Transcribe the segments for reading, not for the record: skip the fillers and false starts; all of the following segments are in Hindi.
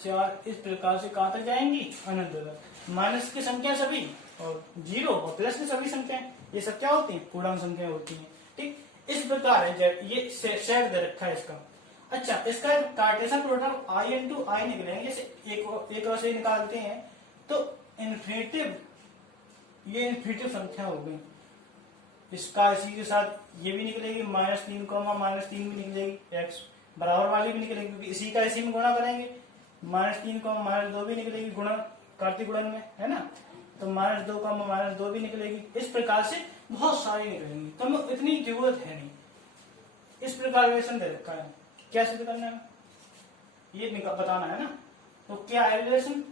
4 इस प्रकार से कहां तक जाएंगी, अनंत तक। माइनस की संख्या सभी और 0 और प्लस की सभी संख्याएं, ये सब क्या होती हैं, पूर्णांक संख्या होती हैं। ठीक, इस प्रकार है, ये सेट दे रखा है इसका। अच्छा, इसका कार्टेशियन प्रोडक्ट आई इंटू आई निकलेंगे, जैसे एक और से निकालते हैं तो इन्फिनिटिव, ये इन्फिनिटिव संख्या हो गई। इसका इसी के साथ ये भी निकलेगी -3 -3 भी निकलेगी, x बराबर वाली भी निकलेगी, क्योंकि इसी का इसी में गुणा करेंगे। -3 -2 भी निकलेगी गुणा, कार्तीय गुणन में, है ना। तो -2 -2 भी निकलेगी। इस प्रकार से बहुत सारी निकलेंगी, तो इतनी जरूरत है नहीं। इस प्रकार रिलेशन दे रखा है, क्या सिद्ध करना है, ये बताना है ना। तो क्या है रिलेशन,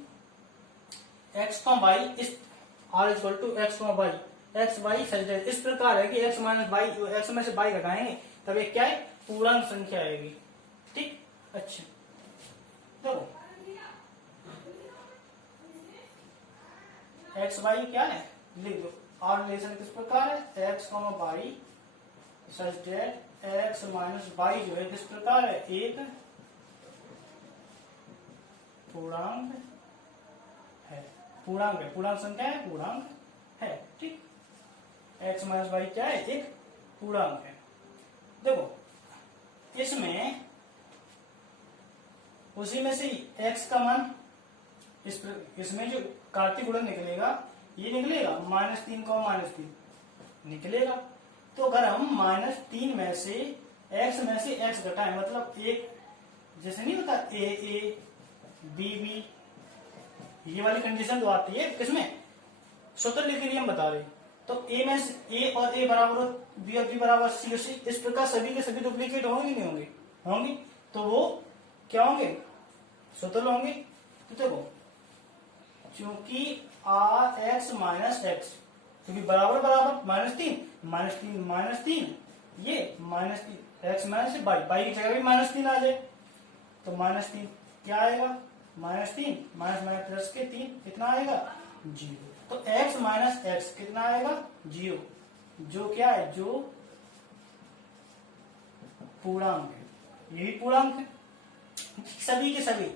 x y इस r equal to x y, X Y such है। इस प्रकार है कि x माइनस वाई, एक्स में से y घटाएंगे तब एक क्या है, पूर्णांक संख्या आएगी। ठीक, अच्छा देखो एक्स वाई क्या है, लिख दो। और रिलेशन किस प्रकार है, एक्स वाई सच डेट एक्स माइनस वाई जो है किस प्रकार है, एक पूर्णांक है, पूर्णांक है, पूर्णांक संख्या है, पूर्णांक है। ठीक, एक्स माइनस वाई क्या है, एक पूर्णांक है। देखो इसमें उसी में से x का मान, इसमें जो कार्तीय गुणन निकलेगा ये निकलेगा -3 -3 निकलेगा। तो अगर हम -3 में से x घटाएं, मतलब एक जैसे नहीं होता a b ये वाली कंडीशन तो आती है किसमें, स्वतंत्र लेकर हम बता रहे। तो a में से a और a बराबर b और b बराबर c और c, इस प्रकार सभी के सभी डुप्लीकेट होंगे नहीं होंगे, होंगे। तो वो क्या होंगे, स्वतंत्र होंगे। तो देखो क्योंकि r x माइनस एक्स, क्योंकि बराबर बराबर -3 ये -3 x माइनस बाई की जगह भी -3 आ जाए तो -3 क्या आएगा, -3 माइनस प्लस के 3 कितना आएगा, 0। तो x माइनस एक्स कितना आएगा, 0, जो क्या है, जो पूर्णांक है, यही पूर्णांक है। सभी के सभी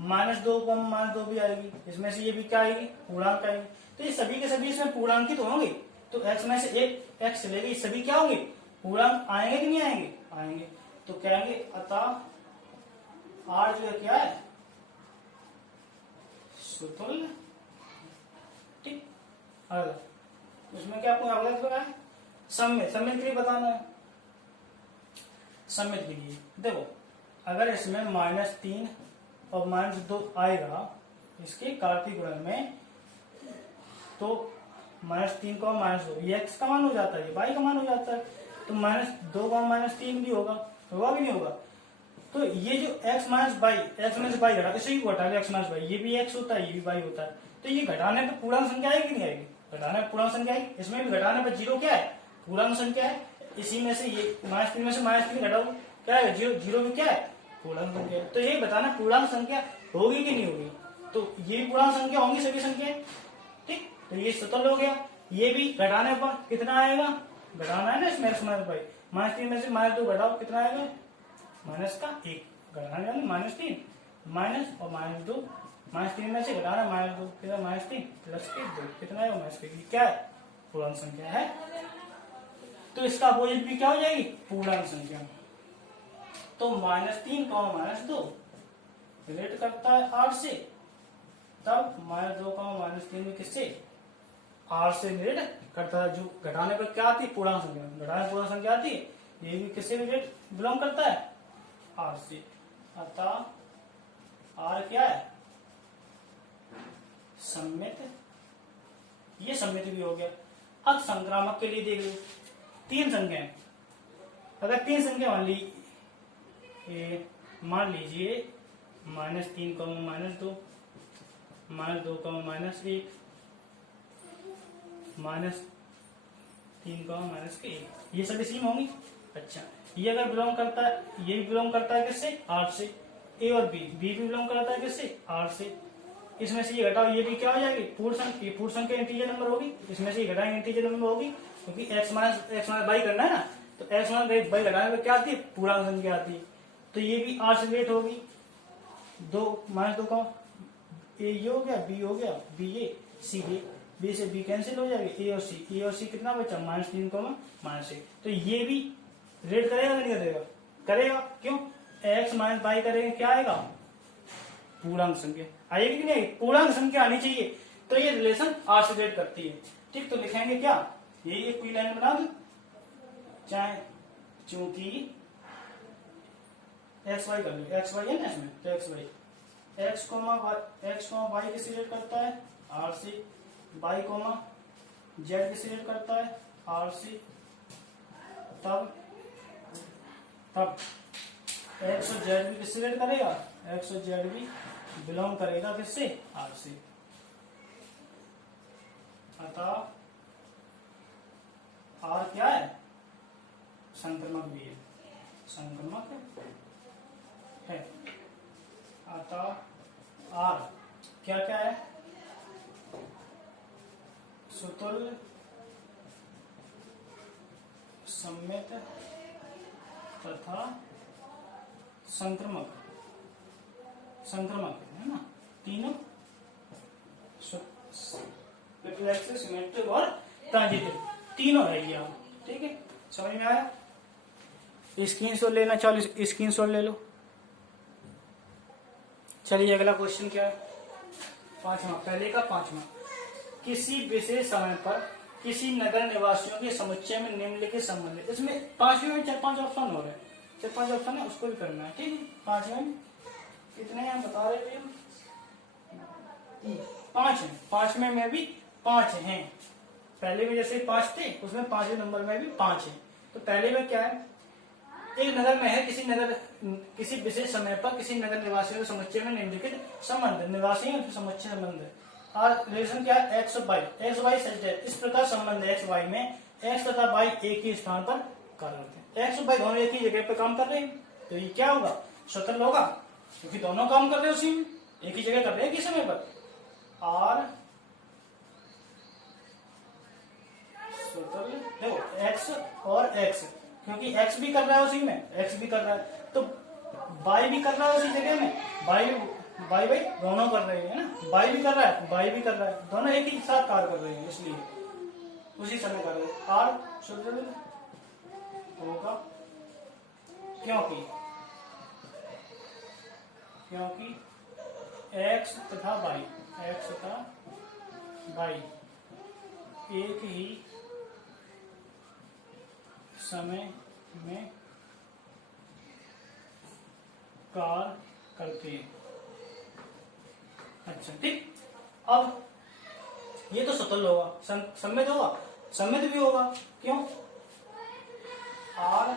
-2 भी आएगी, इसमें से ये भी क्या आएगी, पूर्णांक आएगी। तो ये सभी के सभी इसमें पूर्णांकित होंगे। तो x में से एक x चलेगी, सभी क्या होंगे, पूर्णांक आएंगे कि नहीं आएंगे, आएंगे। तो कहेंगे अतः r जो है क्या है, स्वतुल्य। ठीक, अगला उसमें क्या आपको अगला बताया है, सम्मित के लिए बताना है। सम्मित के लिए देखो, अगर इसमें -3 और -2 आएगा इसके कार्तीय गुणन में, तो -3 को -2 ये x का मान हो जाता है, ये y का मान हो जाता है। तो -2 का -3 भी होगा भी नहीं होगा। तो ये जो x माइनस वाई, एक्स में से y घटा, इसे घटा ले x माइनस वाई, ये भी x होता है, ये भी y होता है। तो ये घटाने पर पूर्णांक संख्या आएगी नहीं आएगी, घटाने पर पूर्णांक संख्या आएगी। इसमें भी घटाने पर 0 क्या है, पूर्णांक संख्या है। इसी में से ये -3 में से -3 घटाओ क्या है, 0 भी क्या है, पूर्णांक संख्या। तो ये बताना पूर्णांक संख्या होगी कि नहीं होगी। तो ये पूर्णांक संख्या होंगी सभी संख्याएं। ठीक, तो ये स्वतंत्र हो गया। ये भी घटाने पर कितना आएगा, घटाना है ना इसमें x माइनस वाई, -3 में से -2 घटाओ कितना आएगा, माइनस का 1, घटाना -3 माइनस और -2, -3 में से घटाना -2 कितना, -3 प्लस के 2 कितना आएगा, माइनस के। क्या है, पूर्णांक संख्या है। तो इसका अपोजिट भी क्या हो जाएगी, पूर्णांक संख्या। तो -3 -2 रिलेट करता है r से, तब -2 -3 में किससे, r से रिलेट करता है। जो घटाने पर क्या आती है, पूर्णांक संख्या, घटाने पूर्णांक संख्या आती है, ये भी किससे रिलेट बिलोंग करता है, r से। अतः r क्या है, सम्मित। ये सम्मित भी हो गया। अब संक्रामक के लिए देख लो, 3 संख्याएं, अगर 3 संख्या मान लीजिए -3 -2 -2 -1 -3 -1, ये सभी सेम होंगी। अच्छा, ये अगर बिलोंग करता है, ये भी बिलोंग करता है किससे, r से। a और b भी बिलोंग करता है किससे, r से। इसमें से ये घटाओ, ये भी क्या हो जाएगी, पूर्ण संख्या इंटीजर नंबर होगी। इसमें से ये घटाएंगे इंटीजर नंबर होगी, क्योंकि x माइनस वाई करना है ना। तो x माइनस वाई घटाने पर क्या आती है, पूर्णांक संख्या आती है। तो ये भी r से रिलेट होगी। -2 का ए ये हो गया, बी हो गया, बी ए, सी ए, बी से बी कैंसिल हो जाएगी, ए और सी कितना बचा, -3 -1। तो ये भी रेड करेगा नहीं करेगा, करेगा। क्यों, x माइनस वाई करेंगे क्या आएगा, पूर्णांक संख्या आएगी कि नहीं, पूर्णांक संख्या आनी चाहिए। तो ये रिलेशन आर से रेड करती है। ठीक, तो लिखेंगे क्या, ये एक कोई लाइन बना दो, चाहे चूंकि एक्स वाई कर लो, एक्स वाई है ना इसमें, तो एक्स वाई, एक्स वाई किसे रेट करता है, आर से, वाई जेड किसे रेट करता है, आर से। तब एक्स और जेड भी किससे रेट करेगा, एक्स और जेड भी बिलोंग करेगा किससे, आर से। अतः आर क्या है, संक्रमक भी है, संक्रमक है। अतः आर क्या क्या है, सुतुल्य, सम्मित तथा संक्रमक, है ना, तीनों रिफ्लेक्सिव, सिमेट्रिक और ट्रांजिटिव तीनों है ये। ठीक है, समझ में आया। स्क्रीनशॉट लेना, चलो स्क्रीनशॉट ले लो। चलिए अगला क्वेश्चन क्या है, 5वां, पहले का 5वां। किसी विशेष समय पर किसी नगर निवासियों के समुच्चय में निम्नलिखित संबंध है। इसमें 5वें में 4-5 ऑप्शन हो रहे हैं, 4-5 ऑप्शन है, उसको भी करना है। ठीक है, 5वें में कितने हम बता रहे थे, 5 है, 5वें में भी 5 हैं। पहले में जैसे 5 थे, उसमें 5वें नंबर में भी 5 है। तो पहले में क्या है, एक नगर में है, किसी विशेष समय पर किसी नगर निवासियों के समुच्चय में निम्नलिखित संबंध, निवासी और समुच्चय संबंध है। और रिलेशन क्या है, एक्स वाई सच है। इस प्रकार संबंध एक्स वाई में एक्स तथा वाई एक ही स्थान पर कार्य करते हैं। एक्स और वाई दोनों एक ही जगह पर काम कर रहे हैं, तो ये क्या होगा, स्वतंत्र होगा, क्योंकि दोनों काम कर रहे हैं उसी में, एक ही जगह कर रहे हैं किस समय पर। और स्वतंत्र देखो एक्स और एक्स, क्योंकि एक्स भी कर रहा है उसी में, एक्स भी कर रहा है, तो वाई भी कर रहा है उसी जगह में, वाई दोनों कर रहे हैं ना, वाई भी कर रहा है, वाई भी कर रहा है, दोनों एक ही साथ कार्य कर रहे हैं, इसलिए उसी समय कर रहे हैं। और स्वतंत्र होगा क्योंकि एक्स तथा वाई एक ही समय में कार्य करते हैं। अच्छा ठीक, अब ये तो स्वतंत्र होगा, सम्मित होगा, सम्मित भी होगा, क्यों, और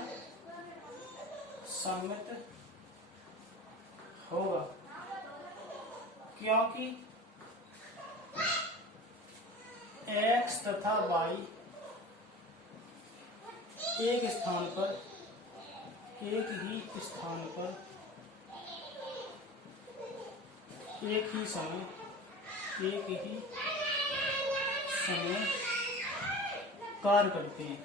सम्मित होगा क्योंकि एक्स तथा वाई एक ही स्थान पर एक ही समय कार्य करते हैं।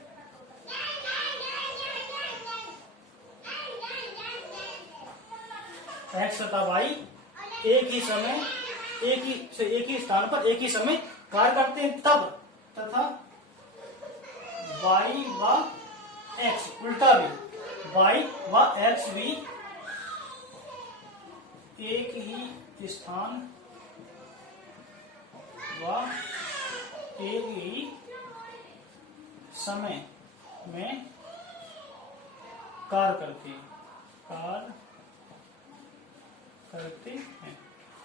एक्स तथा वाई एक ही स्थान पर एक ही समय कार्य करते हैं, तब तथा वाई व एक्स उल्टा भी, वाई व एक्स भी एक ही स्थान व एक ही समय में कार्य करते हैं।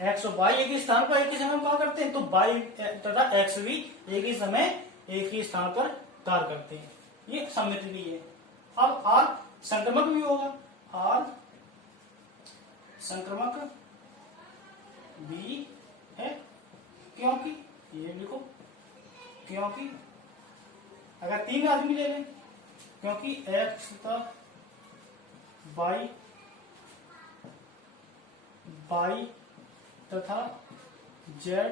एक्स और वाई एक ही स्थान पर एक ही समय में कार्य करते हैं, तो वाई तथा एक्स भी एक ही समय एक ही स्थान पर कार्य करते हैं, ये सम्मित भी है। अब आर संक्रमक भी होगा, आर संक्रमक भी है, क्योंकि ये लिखो, क्योंकि अगर 3 आदमी ले लें, क्योंकि एक्स तथा वाई तथा जेड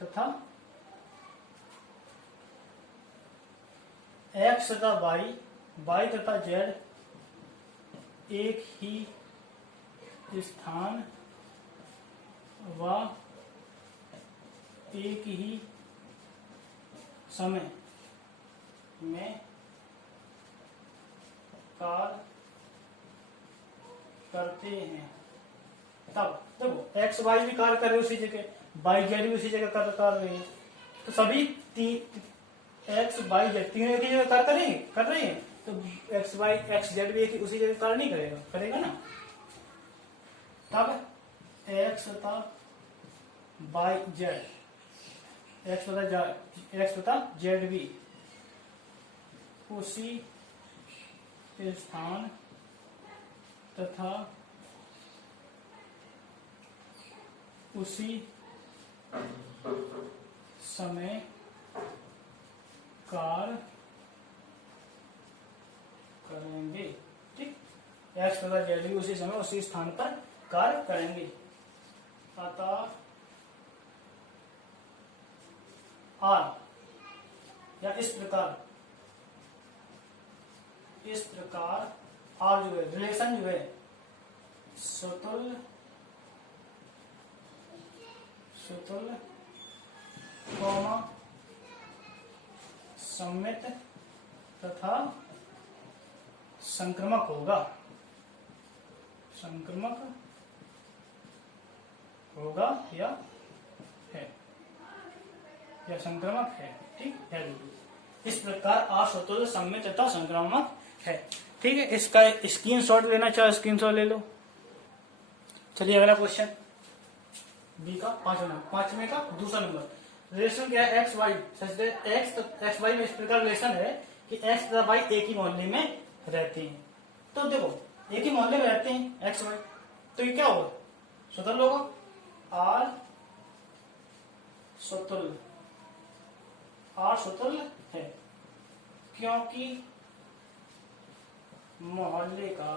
तथा एक्स तथा वाई तथा जेड एक ही स्थान व एक ही समय में कार्य करते हैं। तब देखो एक्स वाई भी कार्य कर रहे उसी जगह, वाई जेड भी उसी जगह कार्य कर रहे हैं, तो सभी एक्स वाई जेड तीनों एक ही जगह कार्य करेंगे, कर रहे हैं, तो एक्स वाई एक्स जेड भी एक ही उसी जगह कार्य नहीं करेगा, करेगा ना। तब एक्स तथा वाई जेड, एक्स तथा जेड भी उसी स्थान तथा उसी समय कार्य करेंगे। ठीक, एक्स तथा जेड भी उसी समय उसी स्थान पर कार्य करेंगे। अतः आर या इस प्रकार आर जो है रिलेशन जो है सुतुल्य कॉमा सममित तथा संक्रमक होगा, या है, या संक्रामक है। ठीक है, इस प्रकार असुतुल्य सममित तथा संक्रामक है। ठीक है, इसका स्क्रीनशॉट लेना चाहो स्क्रीनशॉट ले लो। चलिए अगला क्वेश्चन बी का पांचवें का दूसरा नंबर। रिलेशन क्या है एक्स वाई, एक्स वाई में इस प्रकार रिलेशन है कि एक्स तथा वाई एक ही मोहल्ले में रहते हैं। तो देखो एक ही मोहल्ले में रहते हैं एक्स वाई, तो ये क्या होगा, स्वतंत्र होगा। आर स्वतंत्र है क्योंकि मोहल्ले का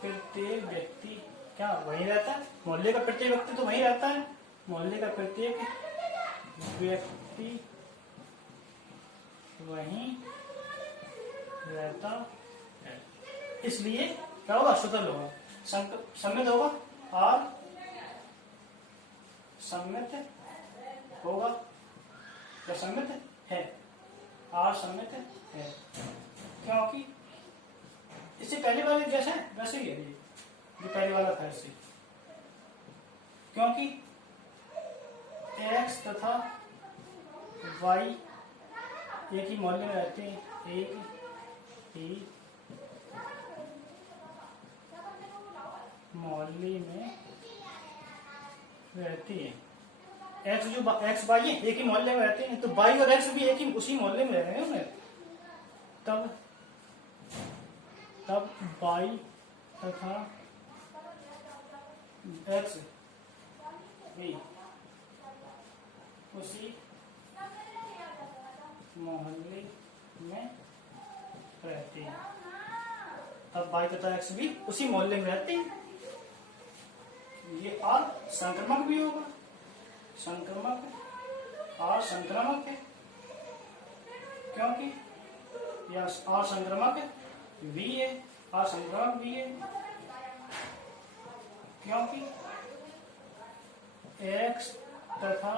प्रत्येक व्यक्ति क्या वहीं रहता है, मोहल्ले का प्रत्येक व्यक्ति तो वहीं रहता है, मोहल्ले का प्रत्येक व्यक्ति वहीं रहता है, इसलिए क्या होगा, स्वतंत्र होगा, सम्मित होगा। और सम्मित होगा, क्या सम्मित है, और सम्मित है क्योंकि इससे पहले वाले जैसे वैसे ही है ये जो पहले वाला था इससे, क्योंकि एक्स तथा वाई एक ही मोहल्ले में रहते हैं, एक ही मोहल्ले में रहती है। एक्स जो एक्स वाई है एक ही मोहल्ले में रहते हैं, तो वाई और एक्स भी एक ही उसी मोहल्ले में रह रहे हैं। तब वाई तथा एक्स भी उसी मोहल्ले में रहते हैं, तब वाई तथा एक्स भी उसी मोहल्ले में रहते हैं। ये और संक्रमक भी होगा, संक्रमक और संक्रामक है क्योंकि यह और संक्रामक भी है और संक्रामक भी है क्योंकि एक्स तथा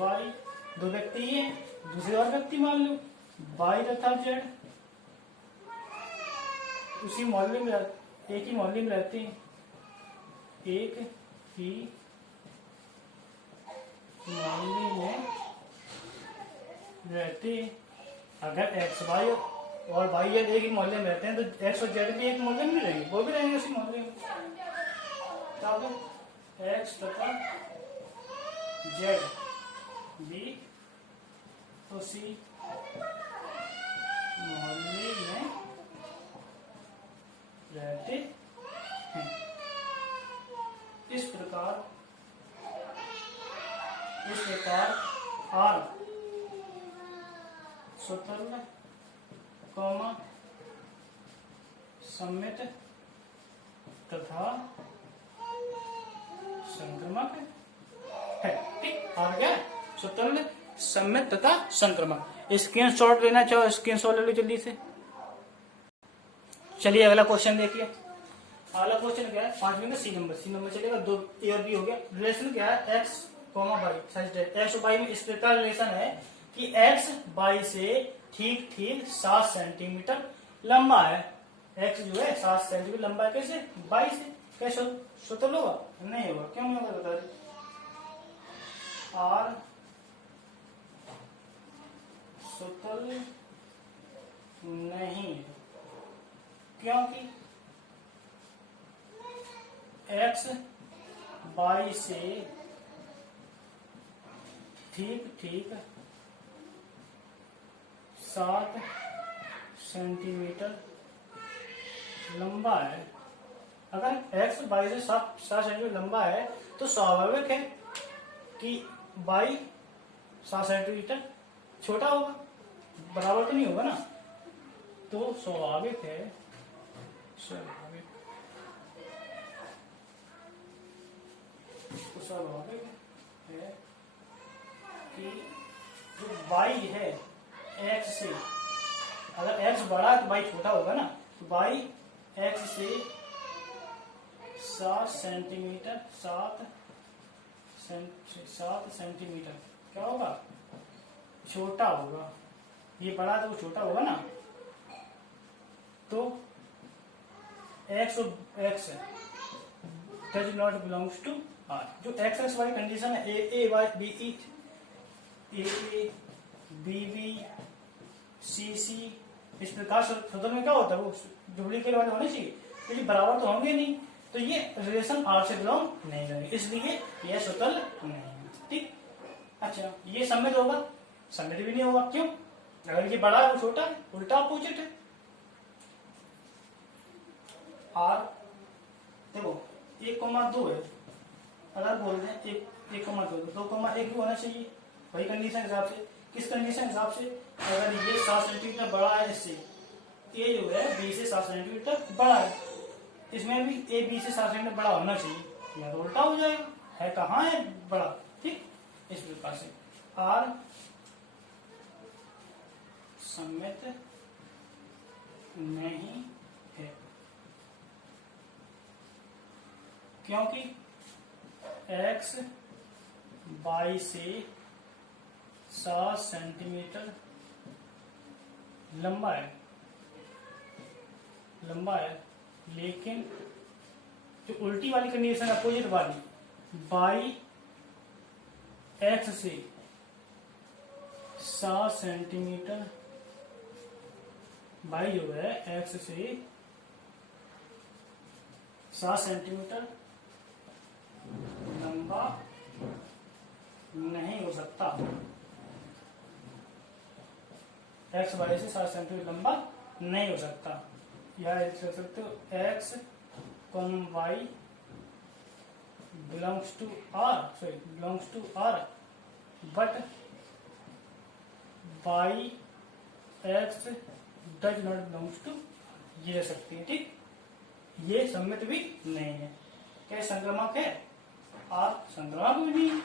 वाई दो व्यक्ति है, दूसरे और व्यक्ति मान लो वाई तथा जेड उसी मोहल्ले में एक ही मोहल्ले में रहते हैं, एक ही मोहल्ले में रहते हैं। अगर एक्स वाई और वाई जेड एक ही मोहल्ले में रहते हैं तो एक्स और जेड भी एक मोहल्ले में रहेंगे, वो भी रहेंगे उसी मोहल्ले में। तब एक्स तथा जेड भी उसी मोहल्ले में रहते हैं। इस प्रकार आर स्वतंत्र कॉमा सम्मित तथा संक्रमक है। ठीक, आ गया स्वतंत्र सम्मित तथा संक्रमक। स्क्रीनशॉट लेना चाहो स्क्रीनशॉट ले लो जल्दी से। चलिए अगला क्वेश्चन देखिए। अगला क्वेश्चन क्या है, 5वीं में सी नंबर चलेगा। 2 ए और बी हो गया। रिलेशन क्या है, एक्स कॉमा वाई। एक्स और वाई में इस प्रकार रिलेशन है कि एक्स वाई से ठीक ठीक 7 सेंटीमीटर लंबा है। एक्स जो है 7 सेंटीमीटर लंबा है, कैसे, वाई से। कैसे स्वतंत्र होगा, नहीं होगा। क्यों नहीं होगा बता दे। आर स्वतंत्र नहीं, क्योंकि एक्स वाई से ठीक ठीक 7 सेंटीमीटर लंबा है। अगर एक्स वाई से 7 सेंटीमीटर लंबा है तो स्वाभाविक है कि वाई 7 सेंटीमीटर छोटा होगा, बराबर तो नहीं होगा ना। तो स्वाभाविक है कि जो वाई है एक्स से, अगर एक्स बड़ा है तो वाई छोटा होगा ना। तो वाई एक्स से 7 सेंटीमीटर 7 सेंटीमीटर क्या होगा, छोटा होगा। ये बड़ा तो वो छोटा होगा ना। तो एक्स और X does not belongs to R. जो एक्स एक्स वाई कंडीशन है, A Y B A B B C C, इस प्रकार स्वतंत्र में क्या होता है, वो डुप्लीकेट वाले होने चाहिए, क्योंकि बराबर तो होंगे नहीं। तो ये रिलेशन आर से बिलोंग नहीं करेंगे, इसलिए यह स्वतंत्र नहीं है। ठीक। अच्छा, ये सम्मित होगा, सम्मित भी नहीं होगा। क्यों, अगर ये बड़ा है वो छोटा है, उल्टा अपोजिट है। आर देखो 1,2 है, अगर बोल दें 1,2 2,1 भी होना चाहिए, वही कंडीशन हिसाब से। किस कंडीशन हिसाब से, अगर ये 7 सेंटीमीटर बड़ा है इससे, ये जो है बी से 7 सेंटीमीटर बड़ा है, इसमें भी ए बी से 7 सेंटीमीटर बड़ा होना चाहिए, या तो उल्टा हो जाएगा, है कहाँ है बड़ा। ठीक, इस प्रकार से आर सम्मित नहीं है, क्योंकि एक्स वाई से 7 सेंटीमीटर लंबा है, लेकिन जो उल्टी वाली कंडीशन, अपोजिट वाली, वाई एक्स से 7 सेंटीमीटर, वाई जो है एक्स से 7 सेंटीमीटर लंबा नहीं हो सकता। एक्स वाई से 7 सेंटीमीटर लंबा नहीं हो सकता। या लिख सकते हो एक्स कॉन y belongs to R, but y x does not belongs to, ये रह सकती है। ठीक, ये सम्मित भी नहीं है। क्या संक्रामक है, आर संक्रामक भी नहीं,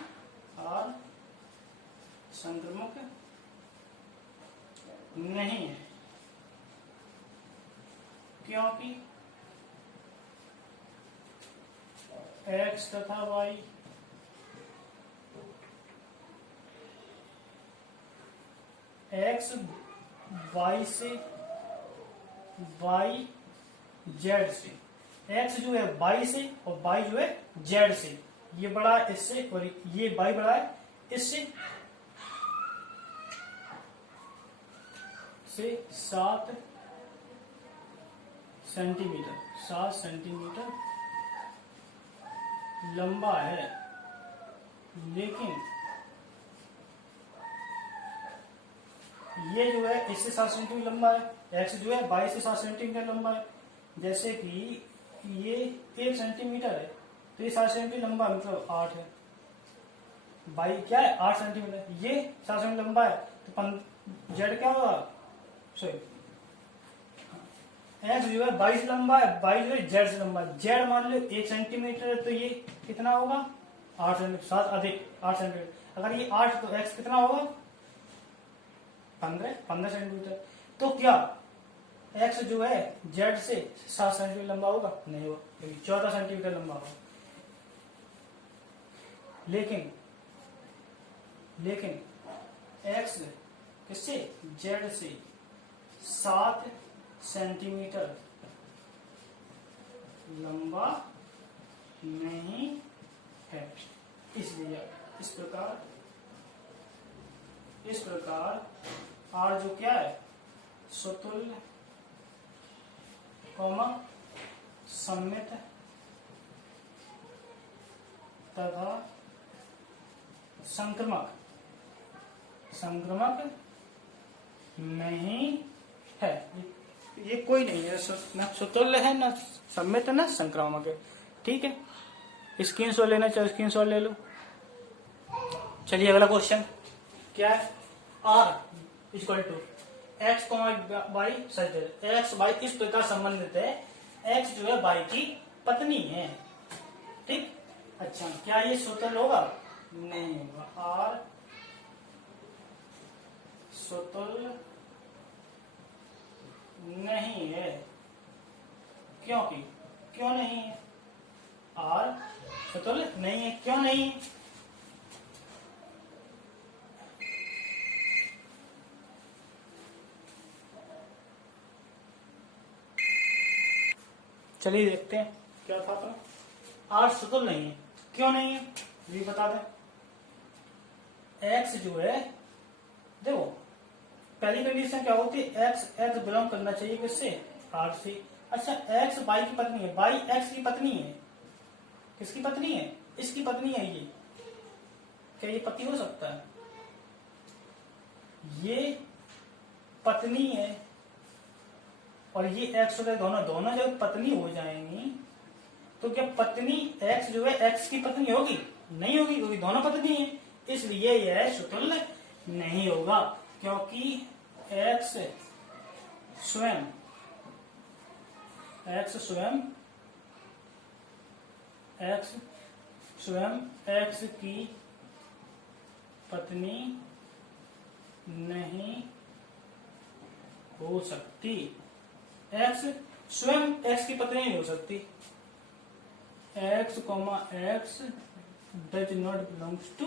आर संक्रामक नहीं है, क्योंकि एक्स तथा वाई एक्स वाई से, वाई जेड से, एक्स जो है वाई से और वाई जो है जेड से, ये बड़ा है इससे और ये वाई बड़ा है इससे, से 7 सेंटीमीटर लंबा है, लेकिन ये जो है इससे 7 सेंटीमीटर लंबा है, एक्स जो है 22 से 7 सेंटीमीटर लंबा है। जैसे कि ये 1 सेंटीमीटर है तो ये 7 सेंटीमीटर लंबा है, मतलब 8 है। बाई क्या है 8 सेंटीमीटर, ये 7 सेंटीमीटर लंबा है तो जेड क्या होगा, सॉरी एक्स जो है 22 लंबा है, 22 जो है जेड से लंबा है। जेड मान लो 1 सेंटीमीटर है तो ये कितना होगा 8 सेंटीमीटर, 7 अधिक 8 सेंटीमीटर। अगर ये 8 तो एक्स कितना होगा 15 सेंटीमीटर। तो क्या एक्स जो है जेड से 7 सेंटीमीटर लंबा होगा? नहीं होगा, क्योंकि 14 सेंटीमीटर लंबा होगा। लेकिन एक्स किससे? जेड से 7 सेंटीमीटर लंबा नहीं है। इसलिए इस प्रकार आर जो क्या है? स्वतुल्य सममित तथा संक्रमक नहीं है। ये कोई नहीं है, न स्वतुल्य है, न सममित, न संक्रामक है। ठीक है, स्क्रीनशॉट लेना चाहो स्क्रीनशॉट ले लो। चलिए अगला क्वेश्चन क्या है? R equal to x Y such x y इस प्रकार संबंधित है, एक्स जो है वाई की पत्नी है। ठीक, अच्छा क्या ये स्वतंत्र होगा? नहीं होगा। आर स्वतंत्र नहीं है, क्योंकि क्यों नहीं है? आर स्वतंत्र नहीं है, क्यों नहीं है? चलिए देखते हैं क्या था अपना। आर स्वतंत्र नहीं है, क्यों नहीं है ये बता दें। एक्स जो है, देखो पहली कंडीशन क्या होती है? एक्स बिलोंग करना चाहिए किससे? आर से। अच्छा एक्स वाई की पत्नी है, वाई एक्स की पत्नी है। किसकी पत्नी है? इसकी पत्नी है ये। क्या ये पति हो सकता है? ये पत्नी है और ये एक्स हो गए, दोनों जब पत्नी हो जाएंगी तो क्या पत्नी एक्स जो है एक्स की पत्नी होगी? नहीं होगी, क्योंकि दोनों पत्नी है। इसलिए यह स्वतुल्य नहीं होगा, क्योंकि एक्स स्वयं एक्स की पत्नी नहीं हो सकती। एक्स स्वयं एक्स की पत्नी नहीं हो सकती। X does not belongs to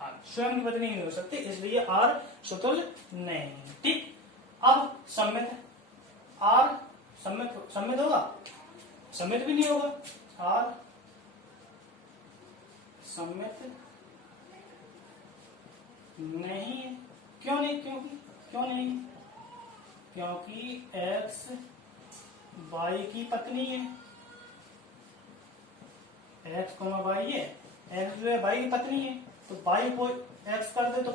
R, स्वयं की पत्नी नहीं हो सकती, इसलिए आर स्वतुल्य नहीं है। ठीक, अब सम्मित, आर सम्मित होगा? सम्मित भी नहीं होगा। आर सम्मित नहीं है, क्यों नहीं? क्यों नहीं? क्योंकि एक्स वाई की पत्नी है। एक्स वाई है, एक्स जो है वाई की पत्नी है, तो वाई को एक्स कर दे तो